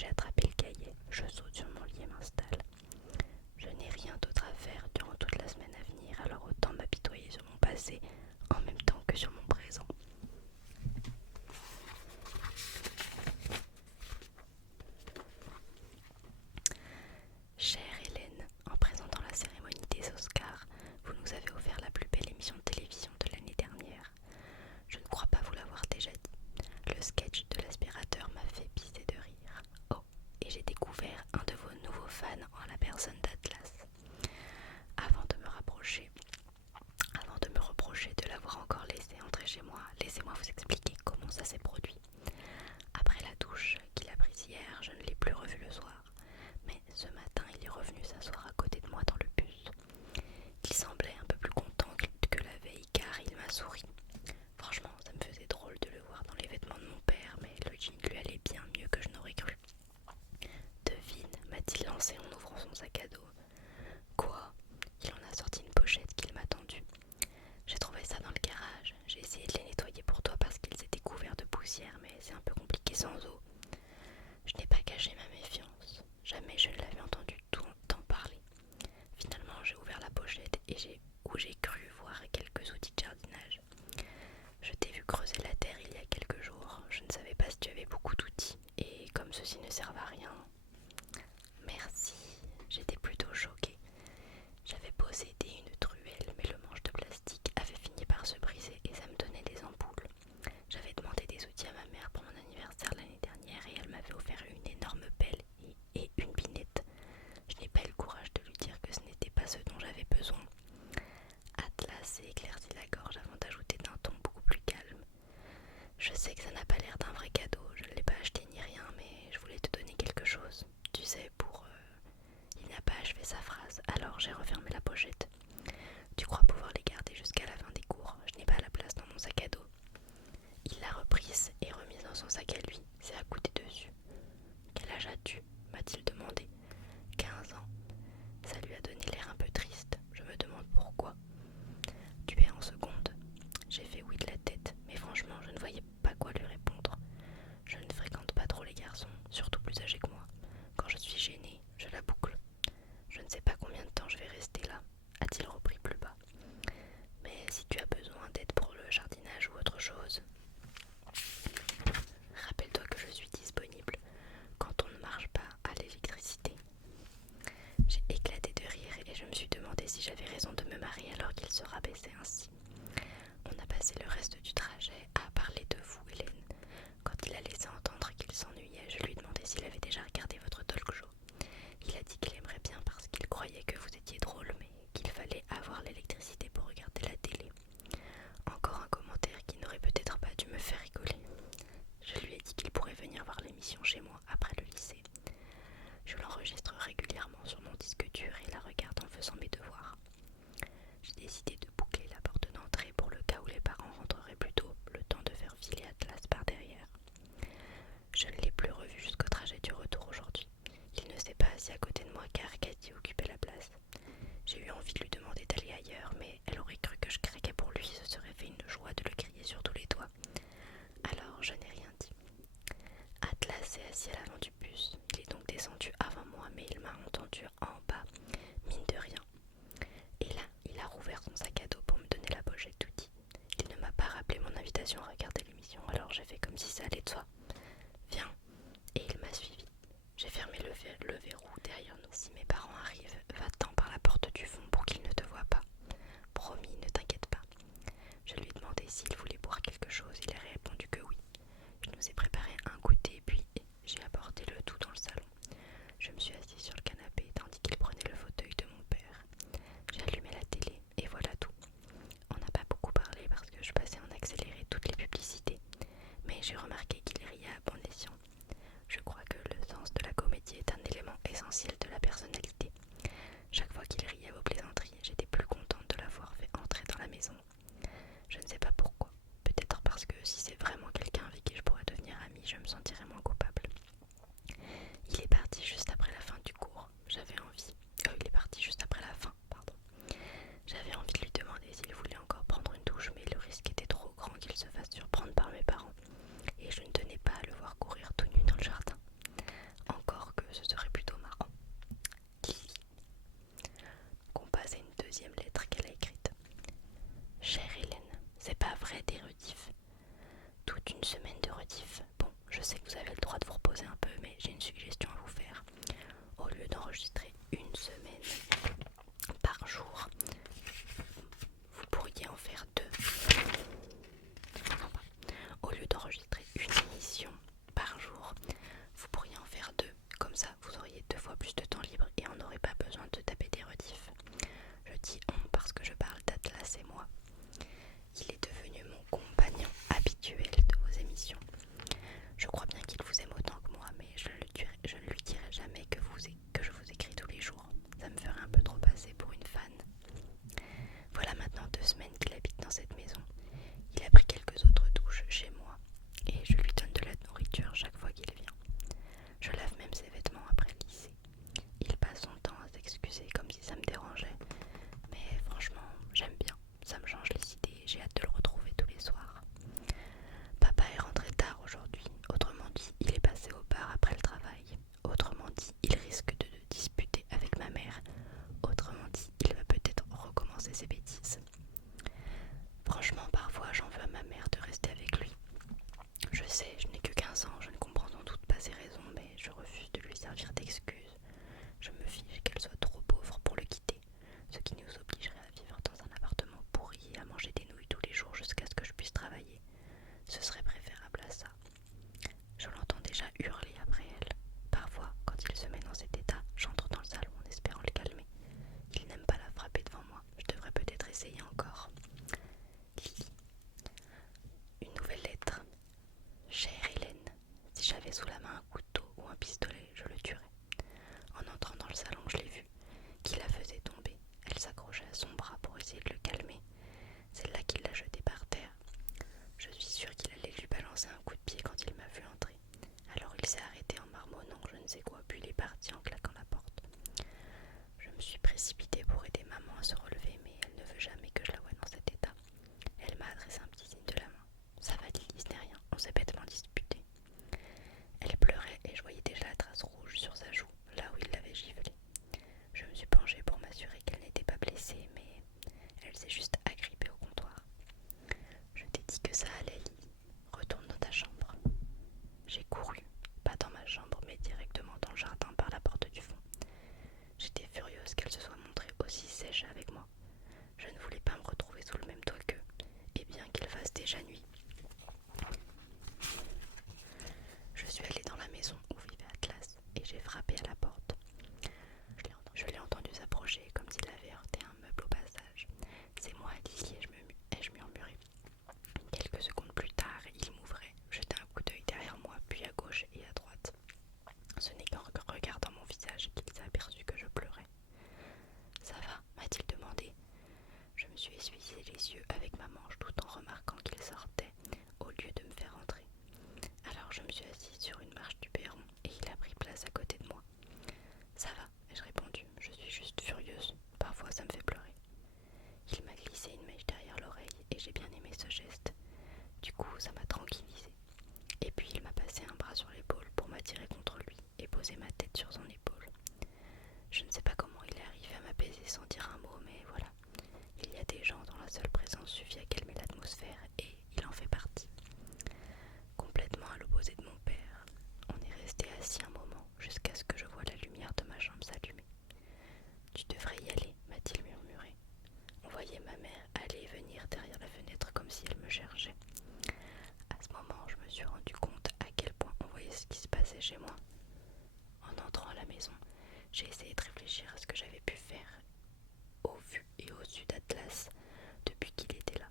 J'ai attrapé le cahier, je saute sur mon lit et m'installe. Je n'ai rien d'autre à faire durant toute la semaine à venir, alors autant m'apitoyer sur mon passé en même temps que sur mon présent. Chère Hélène, en présentant la cérémonie des Oscars, vous nous avez offert la plus belle émission de télévision de l'année dernière. Je ne crois pas vous l'avoir déjà dit. Le sketch de l'aspirateur m'a fait pisser de rire. Oh, et j'ai découvert un de vos nouveaux fans en la personne d'Atlas. Avant de me reprocher de l'avoir encore laissé entrer chez moi, laissez-moi vous expliquer comment ça s'est produit. Après la douche qu'il a prise hier, je ne l'ai plus revu le soir. Mais ce matin, il est revenu s'asseoir à côté de moi dans le bus. Il semblait un peu plus content que la veille car il m'a souri. Franchement, ça me faisait drôle de le voir dans les vêtements de mon père, mais le jean lui allait bien mieux que je n'aurais cru. Devine, m'a-t-il lancé en ouvrant son sac à dos. Quoi? Il en a sorti une pochette qu'il m'a tendue. J'ai trouvé ça dans le garage. J'ai essayé de les nettoyer pour toi parce qu'ils étaient couverts de poussière, mais c'est un peu compliqué sans eau. Je n'ai pas caché ma méfiance. Jamais je ne l'avais entendu tant parler. Finalement, j'ai ouvert la pochette et j'ai cru voir quelques outils de jardinage. Je t'ai vu creuser la terre il y a quelques jours. Je ne savais pas si tu avais beaucoup d'outils. Et comme ceux-ci ne servent à rien... Merci, j'étais plutôt choquée. J'avais possédé une truelle, mais le manche de plastique avait fini par se briser et ça me donnait des ampoules. J'avais demandé des outils à ma mère pour mon anniversaire l'année dernière et elle m'avait offert une énorme pelle et une binette. Je n'ai pas eu le courage de lui dire que ce n'était pas ce dont j'avais besoin. Atlas s'est éclairci la gorge avant d'ajouter d'un ton beaucoup plus calme. Je sais que ça n'a pas l'air d'un vrai cadeau, je ne l'ai pas acheté ni rien, mais je voulais te donner quelque chose. Tu sais, pour... Il n'a pas achevé sa phrase, alors j'ai refermé la pochette. Tu crois pouvoir les garder jusqu'à la fin des cours? Je n'ai pas la place dans mon sac à dos. Il l'a reprise et remise dans son sac à lui, s'est accoudé dessus. Quel âge as-tu? M'a-t-il demandé. 15 ans. Ça lui a donné l'air un peu triste. Je me demande pourquoi. Tu es en seconde? J'ai fait oui de la tête, mais franchement, je ne voyais pas quoi lui répondre. Je ne fréquente pas trop les garçons, surtout plus âgés que moi. Quand je suis gênée, je la boucle. Je ne sais pas combien de temps je vais rester là, a-t-il repris plus bas. Mais si tu as besoin d'aide pour le jardinage ou autre chose, rappelle-toi que je suis disponible quand on ne marche pas à l'électricité. J'ai éclaté de rire et je me suis demandé si j'avais raison de me marier alors qu'il se rabaissait ainsi. On a passé le reste du trajet à parler de vous, Hélène. Quand il a laissé entendre qu'il s'ennuyait, je lui ai demandé s'il avait déjà regardé votre talk show. Il a dit qu'il aimerait bien parce qu'il croyait que vous étiez drôle, mais qu'il fallait avoir l'électricité pour regarder la télé. Encore un commentaire qui n'aurait peut-être pas dû me faire rigoler. Je lui ai dit qu'il pourrait venir voir l'émission chez moi après le lycée. Je l'enregistre régulièrement sur mon disque dur et la regarde en faisant mes devoirs. J'ai décidé de boucler la porte d'entrée pour le cas où les parents rentreraient plus tôt, le temps de faire filer Atlas par derrière. Je ne l'ai plus revu jusqu'au trajet du retour aujourd'hui. Il ne s'est pas assis à côté de moi car Cathy occupait la place. J'ai eu envie de lui demander d'aller ailleurs, mais elle aurait cru que je craquais pour lui, ce serait fait une joie de le crier sur tous les toits. Alors je n'ai rien dit. Atlas s'est assis à l'avant du bus. Il est donc descendu avant moi, mais il m'a entendu en bas, mine de rien. Et là, il a rouvert son sac à dos pour me donner la pochette d'outils. Il ne m'a pas rappelé mon invitation à regarder l'émission, alors j'ai fait comme si ça allait de soi. Viens. Et il m'a suivi. J'ai fermé le verrou derrière nous. Si mes parents arrivent, va-t'en par la porte du fond pour qu'ils ne te voient pas. Promis, ne t'inquiète pas. Je lui ai demandé s'il voulait boire quelque chose. Il a répondu que oui. Je nous ai préparé un goûter, puis j'ai apporté le tout dans le salon. Je me suis assise sur le canapé tandis qu'il prenait le fauteuil de mon père. J'ai allumé la télé et voilà tout. On n'a pas beaucoup parlé parce que je passais en accéléré toutes les publicités, mais j'ai remarqué qu'il riait reposer un peu, mais j'ai une suggestion à vous faire. Au lieu d'enregistrer une semaine par jour, vous pourriez en faire deux. Au lieu d'enregistrer une émission par jour, vous pourriez en faire deux. Comme ça, vous auriez 2 fois plus de temps libre et on n'aurait pas besoin de taper des rediffs. Je dis on parce que je parle d'Atlas et moi. Il est devenu mon compagnon habituel de vos émissions. Je crois bien qu'il vous aime autant que moi, mais je ne lui dirai jamais que je vous écris tous les jours. Ça me ferait un peu trop passer pour une fan. Voilà maintenant 2 semaines qu'il habite dans cette maison. Il a pris quelques autres douches chez moi et je lui donne de la nourriture chaque fois qu'il vient. Je lave même ses vêtements après le lycée. Il passe son temps à s'excuser comme si ça me dérangeait, mais franchement, j'aime bien. Ça me change les idées, j'ai hâte de le retrouver tous les soirs. Papa est rentré tard aujourd'hui, autrement dit, il est passé au bar après le travail. Autrement dit, il risque de disputer avec ma mère. Autrement dit, il va peut-être recommencer ses bêtises. Franchement, parfois, j'en veux à ma mère de rester avec lui. Je sais, je n'ai que 15 ans, je ne comprends sans doute pas ses raisons, mais je refuse de lui servir d'excuse. Je me fiche qu'elle soit trop pauvre pour le quitter, ce qui nous obligerait à vivre dans un appartement pourri et à manger des nouilles tous les jours jusqu'à ce que je puisse travailler. Ce serait préférable à ça. Je l'entends déjà hurler après elle. Parfois, quand il se met dans cet état, j'entre dans le salon en espérant le calmer. Il n'aime pas la frapper devant moi, je devrais peut-être essayer encore. Lily. Une nouvelle lettre. Chère Hélène, si j'avais sous la main un couteau ou un pistolet, je le tuerais. En entrant dans le salon, je l'ai vue, qui la faisait tomber. Elle s'accrochait à son bras pour essayer de le calmer. C'est là qu'il l'a jeté par terre. Je suis sûre qu'il allait lui balancer un coup de pied quand il m'a vu entrer. Alors il s'est arrêté en marmonnant je ne sais quoi, puis il est parti en claquant la porte. Je me suis précipitée pour aider maman à se relever, mais elle ne veut jamais que je la voie dans cet état. Elle m'a adressé un petit signe de la main. Ça va, Lily, ce n'est rien, on s'est bêtement disputé. Elle pleurait et je voyais déjà la trace rouge sur sa joue, là où il l'avait giflée. Je me suis penchée pour m'assurer qu'elle n'était pas blessée, mais elle s'est juste agrippée au comptoir. Je t'ai dit que ça allait, Lily. Retourne dans ta chambre. J'ai couru, pas dans ma chambre, mais directement dans le jardin par la porte du fond. J'étais furieuse qu'elle se soit montrée aussi sèche avec moi. Je ne voulais pas me retrouver sous le même toit qu'eux, et bien qu'il fasse déjà nuit. Je suis allée dans la maison où vivait Atlas et j'ai frappé à la porte. Je l'ai entendu s'approcher comme s'il avait heurté un meuble au passage. C'est moi, Lily, ai-je murmuré. Quelques secondes plus tard, il m'ouvrait, jetait un coup d'œil derrière moi, puis à gauche et à droite. Ce n'est qu'en regardant mon visage qu'il s'est aperçu que je pleurais. Ça va, m'a-t-il demandé. Je me suis essuyé les yeux avec ma manche tout en remarquant qu'il sortait au lieu de me faire entrer. Alors je me suis assise sur une marche du perron et il a pris place à côté de moi. Ça va, ai-je répondu, je suis juste furieuse, parfois ça me fait pleurer. Il m'a glissé une mèche derrière l'oreille et j'ai bien aimé ce geste. Du coup, ça m'a tranquillisée. Et puis il m'a passé un bras sur l'épaule pour m'attirer contre lui et poser ma tête sur son épaule. Je ne sais pas comment il est arrivé à m'apaiser sans dire un mot, mais voilà. Il y a des gens dont la seule présence suffit à calmer l'atmosphère et il en fait partie. Complètement à l'opposé de mon père, on est resté assis un moment jusqu'à ce que je voie la lumière de ma chambre s'allumer. Tu devrais y aller, m'a-t-il murmuré. On voyait ma mère aller et venir derrière la fenêtre comme si elle me cherchait. À ce moment, je me suis rendu compte à quel point on voyait ce qui se passait chez moi. En entrant à la maison, j'ai essayé de réfléchir à ce que j'avais pu faire au vu et au su d'Atlas depuis qu'il était là.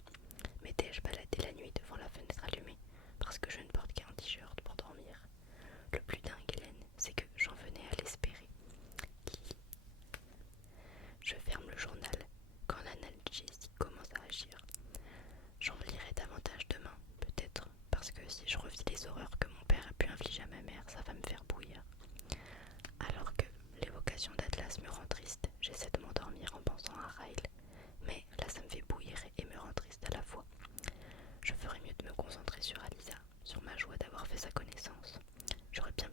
M'étais-je baladé la nuit devant la fenêtre allumée parce que je ne porte qu'un t-shirt pour dormir? Le plus dingue, Hélène, c'est que j'en venais à l'espérer. Je ferme le journal quand l'analgésie commence à agir. J'en lirai davantage demain, peut-être, parce que si je revis les horreurs que mon père a pu infliger à ma mère, ça va me faire bouillir. Alors que l'évocation d'Atlas me rend triste, j'essaie de m'endormir en pensant à Ryle, mais là ça me fait bouillir et me rend triste à la fois. Je ferais mieux de me concentrer sur Alisa, sur ma joie d'avoir fait sa connaissance. J'aurais bien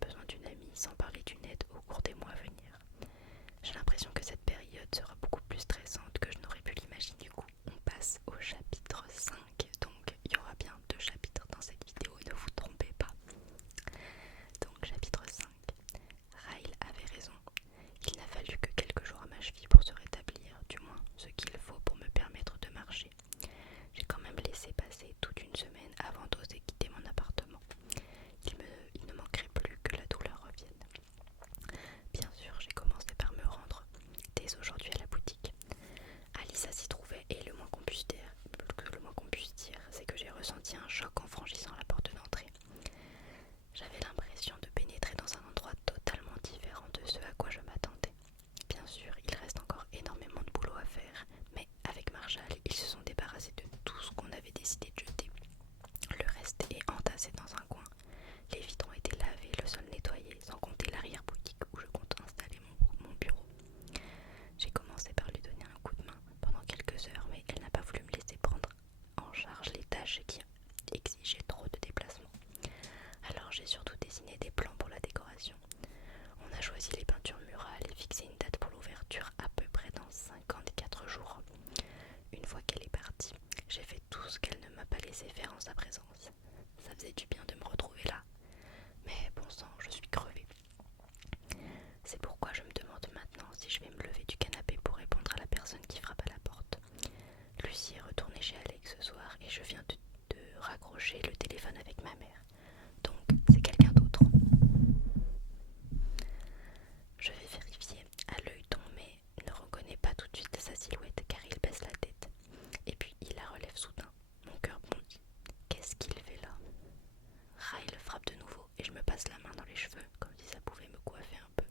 les cheveux, comme si ça pouvait me coiffer un peu.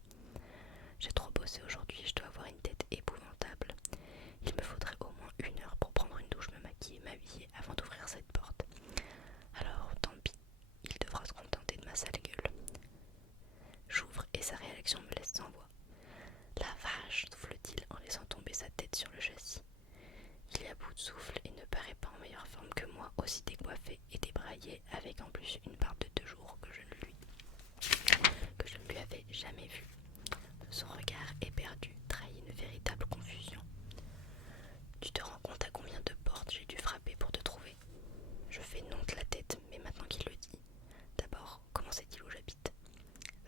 J'ai trop bossé aujourd'hui, je dois avoir une tête épouvantable. Il me faudrait au moins 1 heure pour prendre une douche, me maquiller, m'habiller avant d'ouvrir cette porte. Alors, tant pis, il devra se contenter de ma sale gueule. J'ouvre et sa réaction me laisse sans voix. La vache, souffle-t-il en laissant tomber sa tête sur le châssis. Il est à bout de souffle et ne paraît pas en meilleure forme que moi, aussi décoiffé et débraillé, avec en plus une barbe de 2 jours que je ne lui avais jamais vue. Son regard éperdu trahit une véritable confusion. Tu te rends compte à combien de portes j'ai dû frapper pour te trouver? Je fais non de la tête, mais maintenant qu'il le dit. D'abord, comment sait-il où j'habite?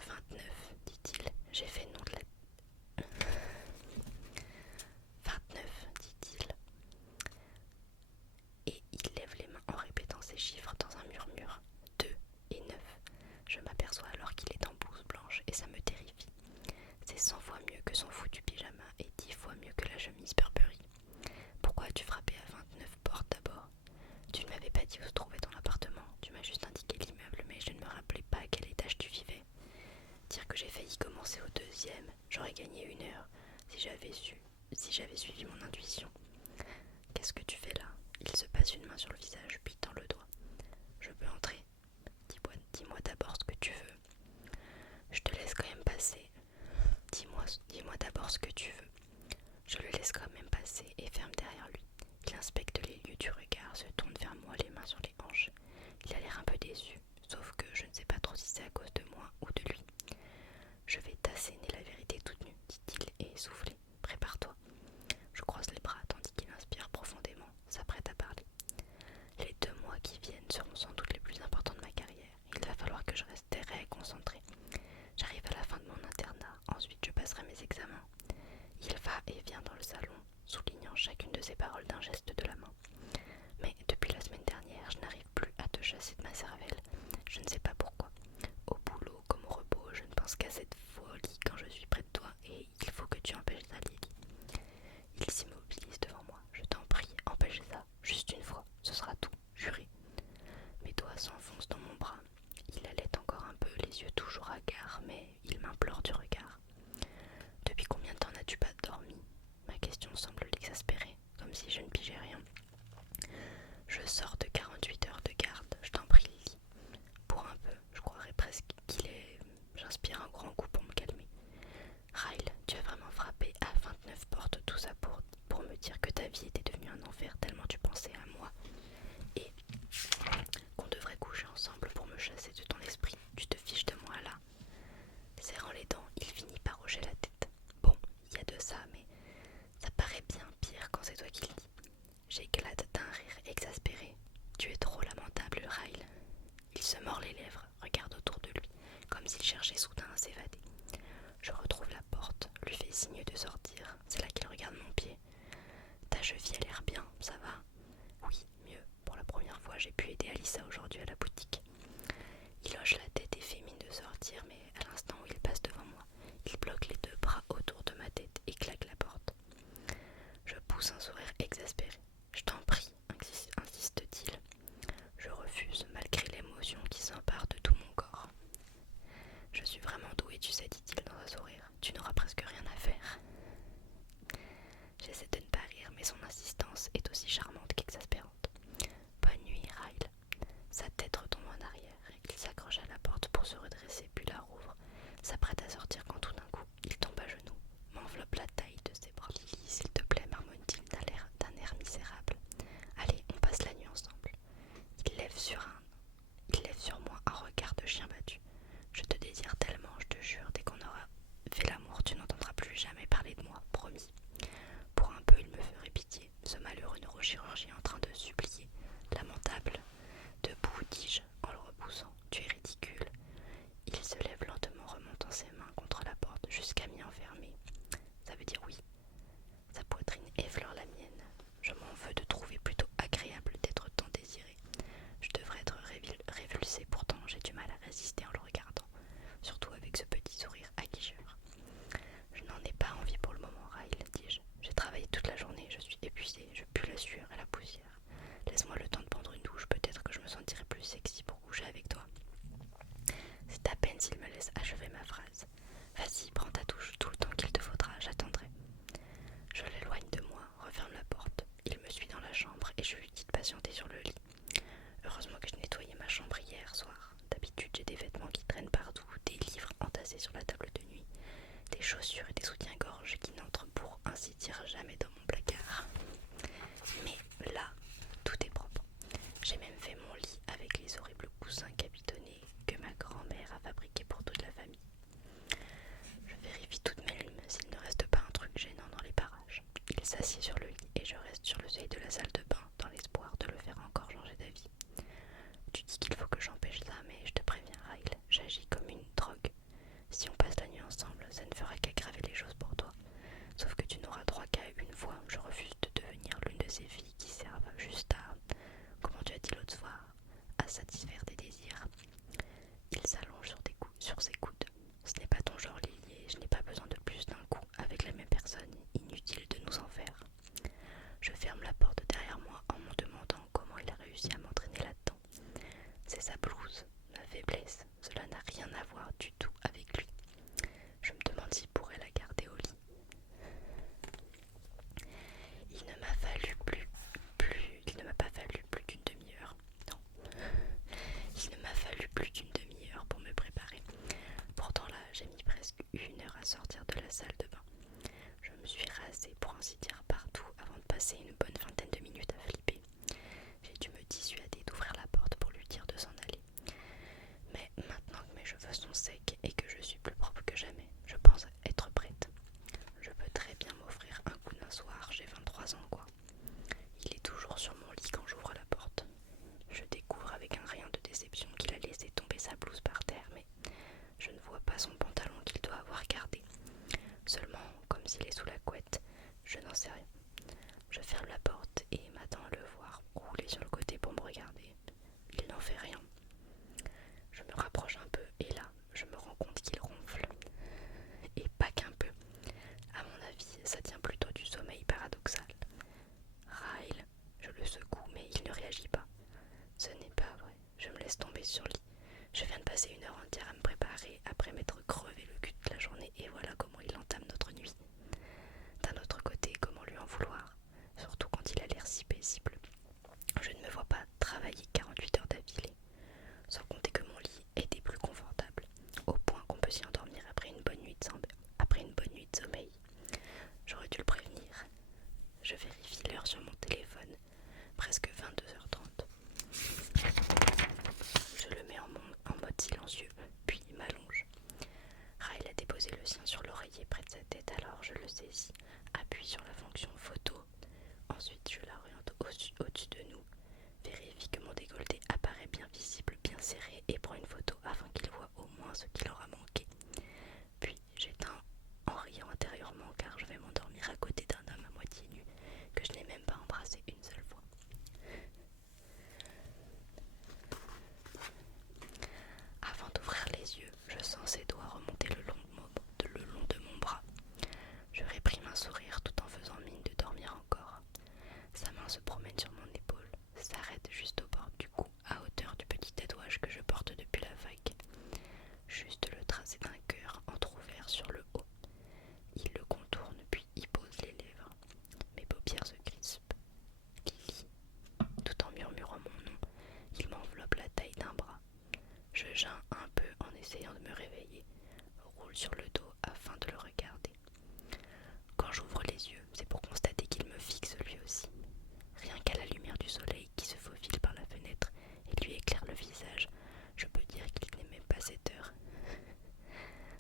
29, dit-il. J'ai fait non de la... 29, dit-il. Et il lève les mains en répétant ces chiffres dans un murmure. 2 et 9. Je m'aperçois alors qu'il est en blouse blanche et ça me terrifie. C'est 100 fois mieux que son foutu pyjama et 10 fois mieux que la chemise Burberry. Pourquoi as-tu frappé à 29 portes d'abord? Tu ne m'avais pas dit où se trouvait ton appartement, tu m'as juste indiqué l'immeuble, mais je ne me rappelais pas à quel étage tu vivais. Dire que j'ai failli commencer au 2e, j'aurais gagné 1 heure si j'avais suivi mon intuition. Qu'est-ce que tu fais là? Il se passe une main sur le visage, puis tend le doigt. Je peux entrer? Dis-moi d'abord ce que tu veux. Je te laisse quand même passer. Dis-moi d'abord ce que tu veux. Je le laisse quand même passer et ferme derrière lui. Il inspecte les lieux du regard, se tourne vers moi, les mains sur les hanches. Il a l'air un peu déçu, sauf que je ne sais pas trop si c'est à cause de moi ou de lui. Je vais t'asséner la vérité toute nue, dit-il et essoufflé. Prépare-toi. Je croise les bras tandis qu'il inspire profondément, s'apprête à parler. Les 2 mois qui viennent seront sans doute les plus importants de ma carrière. Il va falloir que je reste très concentré. J'arrive à la fin de mon internat, ensuite je passerai mes examens. Il va et vient dans le salon, soulignant chacune de ses paroles d'un geste de la main. Mais depuis la semaine dernière, je n'arrive plus à te chasser de ma cervelle. Je ne sais pas pourquoi. Au boulot comme au repos, je ne pense qu'à cette folie quand je suis près de toi et il faut que tu empêches ça, Lily. Il s'immobilise devant moi. Je t'en prie, empêche ça. Juste une fois, ce sera tout, juré. Mes doigts s'enfoncent dans mon bras. Il allait encore un peu, les yeux toujours hagards, mais il m'implore du regard. Depuis combien de temps n'as-tu pas dormi? Ma question semble l'exaspérer, comme si je ne pigeais rien. Je sors de 48 heures de garde, je t'en prie, Lily. Pour un peu, je croirais presque qu'il est... J'inspire un grand coup pour me calmer. Ryle, tu as vraiment frappé à 29 portes, tout ça pour me dire que ta vie était devenue un enfer tellement tu pensais à moi et qu'on devrait coucher ensemble pour me chasser de ton esprit. Tu te fiches de moi là. Serrant les dents, il finit par hocher la tête. Bon, il y a de ça, mais ça paraît bien pire quand c'est toi qui le dis. J'éclate d'un rire exaspéré. Tu es trop lamentable, Ryle. Il se mord les lèvres, regarde autour de lui, comme s'il cherchait soudain à s'évader. Je retrouve la porte, lui fais signe de sortir. C'est là qu'il regarde mon pied. Ta cheville a l'air bien, ça va? Oui, mieux. Pour la première fois, j'ai pu aider Alissa aujourd'hui à la boutique. Il hoche la tête et fait mine de sortir, mais à l'instant où il passe devant moi, il bloque les 2 bras autour de ma tête et claque la porte. Je pousse un sourire exaspéré. Je t'en prie, insiste-t-il. Je refuse, malgré l'émotion qui s'empare de tout mon corps. Je suis vraiment douée, tu sais, dit-il dans un sourire. Tu n'auras presque rien à faire. J'essaie de ne pas rire, mais son insistance est aussi charmante qu'exaspérante. Bonne nuit, Ryle. Sa tête retombe en arrière. Il s'accroche à la porte pour se redresser, laissés sur la table de nuit, des chaussures et des soutiens-gorge qui n'entrent pour ainsi dire jamais dans mon placard. Mais là, tout est propre. J'ai même fait mon lit avec les horribles coussins capitonnés que ma grand-mère a fabriqués pour toute la famille. Je vérifie tout de même s'il ne reste pas un truc gênant dans les parages. Il s'assied sur le lit et je reste sur le seuil de la salle de bain dans l'espoir de le faire encore changer d'avis. Tu dis qu'il faut que j'empêche ça, mais je te préviens, Ryle, j'agis comme une drogue. Si on passe la nuit ensemble, ça ne fera qu'aggraver les choses pour toi. Sauf que tu n'auras droit qu'à une fois. Je refuse de devenir l'une de ces filles qui servent juste à, comment tu as dit l'autre soir, à satisfaire des désirs. Il s'allonge sur ses coudes. Ce n'est pas ton genre, Lily, et je n'ai pas besoin de plus d'un coup avec la même personne. Inutile de nous en faire. Je ferme la porte derrière moi en me demandant comment il a réussi à m'entraîner là-dedans. C'est sa blouse, ma faiblesse. Cela n'a rien à voir du tout avec lui. Je me demande s'il pourrait la garder au lit. Il ne m'a pas fallu plus d'une demi-heure. Non. Il ne m'a fallu plus d'une demi-heure pour me préparer. Pourtant là, j'ai mis presque 1 heure à sortir de la salle de bain. Je me suis rasée pour ainsi dire partout avant de passer une bonne vingtaine de minutes à flipper. J'ai dû me dissuader d'ouvrir la porte pour lui dire de s'en aller. Mais maintenant que mes cheveux sont secs et que je suis plus propre que jamais, je pense être prête. Je peux très bien m'offrir un coup d'un soir, j'ai 23 ans quoi. Il est toujours sur mon lit quand j'ouvre la porte. Je découvre avec un rien de déception qu'il a laissé tomber sa blouse par terre, mais je ne vois pas son pantalon qu'il doit avoir gardé. Seulement, comme s'il est sous la couette, je n'en sais rien. Je ferme la porte et m'attends à le voir rouler sur le côté pour me regarder. Il n'en fait rien. Je me rapproche un peu et là, je me rends compte qu'il ronfle. Et pas qu'un peu. À mon avis, ça tient plutôt du sommeil paradoxal. Ryle, je le secoue mais il ne réagit pas. Ce n'est pas vrai. Je me laisse tomber sur le lit. Je viens de passer 1 heure entière à me préparer après m'être crevé le cul toute la journée et voilà comment il entame notre nuit. D'un autre côté, comment lui en vouloir, surtout quand il a l'air si paisible. Je ne me vois pas travailler 48 heures d'affilée, sans compter que mon lit est des plus confortables, au point qu'on peut s'y endormir après une bonne nuit de sommeil. J'aurais dû le prévenir. Je vérifie l'heure sur mon téléphone, presque 22h30. Je le mets en mode silencieux, puis m'allonge. Ryle a déposé le sien sur l'oreiller près de sa tête, alors je le saisis, appuie sur la fonction photo. Ensuite, je l'oriente au-dessus de nous, vérifie que mon décolleté apparaît bien visible, bien serré et prend une photo afin qu'il voit au moins ce qu'il aura manqué. Puis j'éteins en riant intérieurement car je vais m'endormir à côté d'un homme à moitié nu que je n'ai même pas embrassé une seule fois. Avant d'ouvrir les yeux, je sens ses doigts remonter le long de mon bras. Je réprime un sourire tout en faisant mine de dormir encore. Sa main se promène sur mon épaule, s'arrête juste au bord du cou, à hauteur du petit tatouage que je porte depuis la fac. Juste le tracé d'un cœur entrouvert sur le haut. Il le contourne puis y pose les lèvres. Mes paupières se crispent. Lily. Tout en murmurant mon nom, il m'enveloppe la taille d'un bras. Je geins un peu en essayant de me réveiller, roule sur le dos afin de le regarder. Quand j'ouvre les yeux, c'est pour constater qu'il me fixe lui aussi. Rien qu'à la lumière du soleil qui se faufile par la fenêtre et lui éclaire le visage, je peux dire qu'il n'est même pas 7 heures.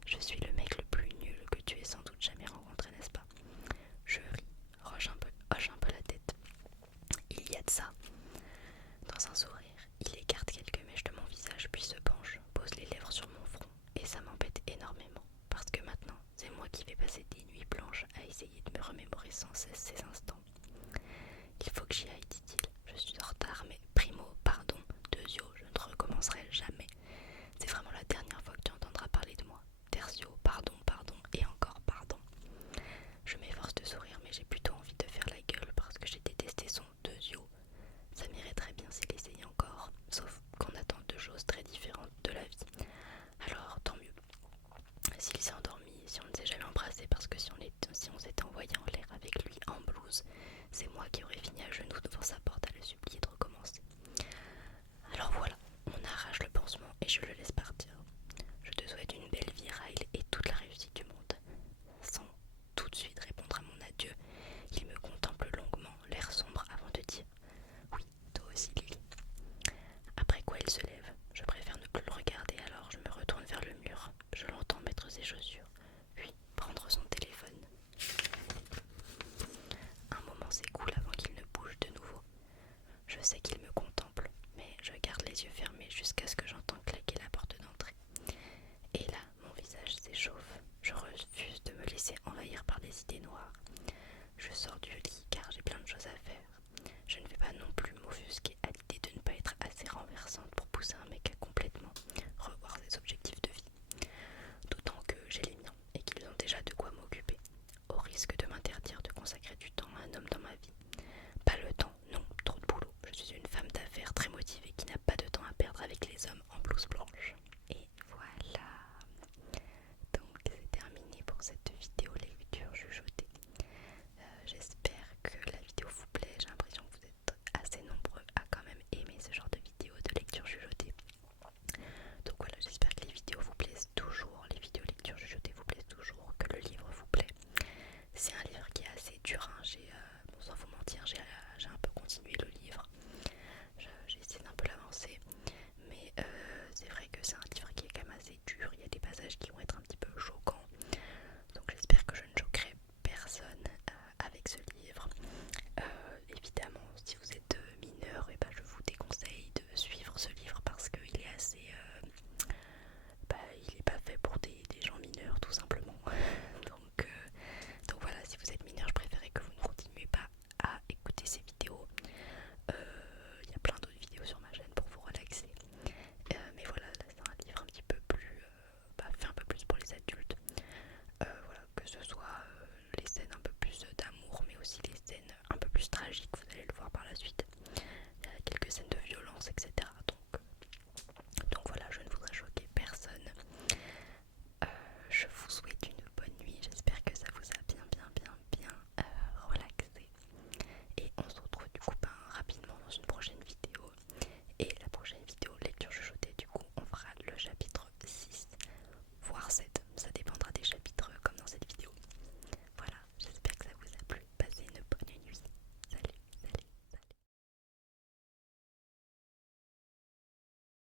Je suis le mec le plus nul que tu aies sans doute jamais rencontré, n'est-ce pas? Je ris, hoche un peu la tête. Il y a de ça. Dans un sourire, il écarte quelques mèches de mon visage puis se penche, pose les lèvres sur mon front et ça m'embête énormément parce que maintenant, c'est moi qui vais passer des nuits blanches à essayer de me remémorer sans cesse ces instants. Il faut que j'y aille, dit-il. Je suis en retard, mais primo, pardon, deuxio, je ne recommencerai jamais. C'est vraiment la dernière fois que tu entendras parler de moi. Tertio, pardon, et encore pardon. Je m'efforce de sourire, mais j'ai plutôt envie de faire la gueule parce que j'ai détesté son deuxio. Ça m'irait très bien s'il essayait encore, sauf qu'on attend 2 choses très différentes de la vie. Alors, tant mieux. S'il s'est endormi, si on ne s'est jamais embrassé, parce que si on s'était envoyé en l'air avec lui en blouse, c'est moi qui aurais fini à genoux devant sa porte à le supplier de recommencer. Alors voilà, on arrache le pansement et je le laisse partir. Je te souhaite une belle vie, Ryle, cette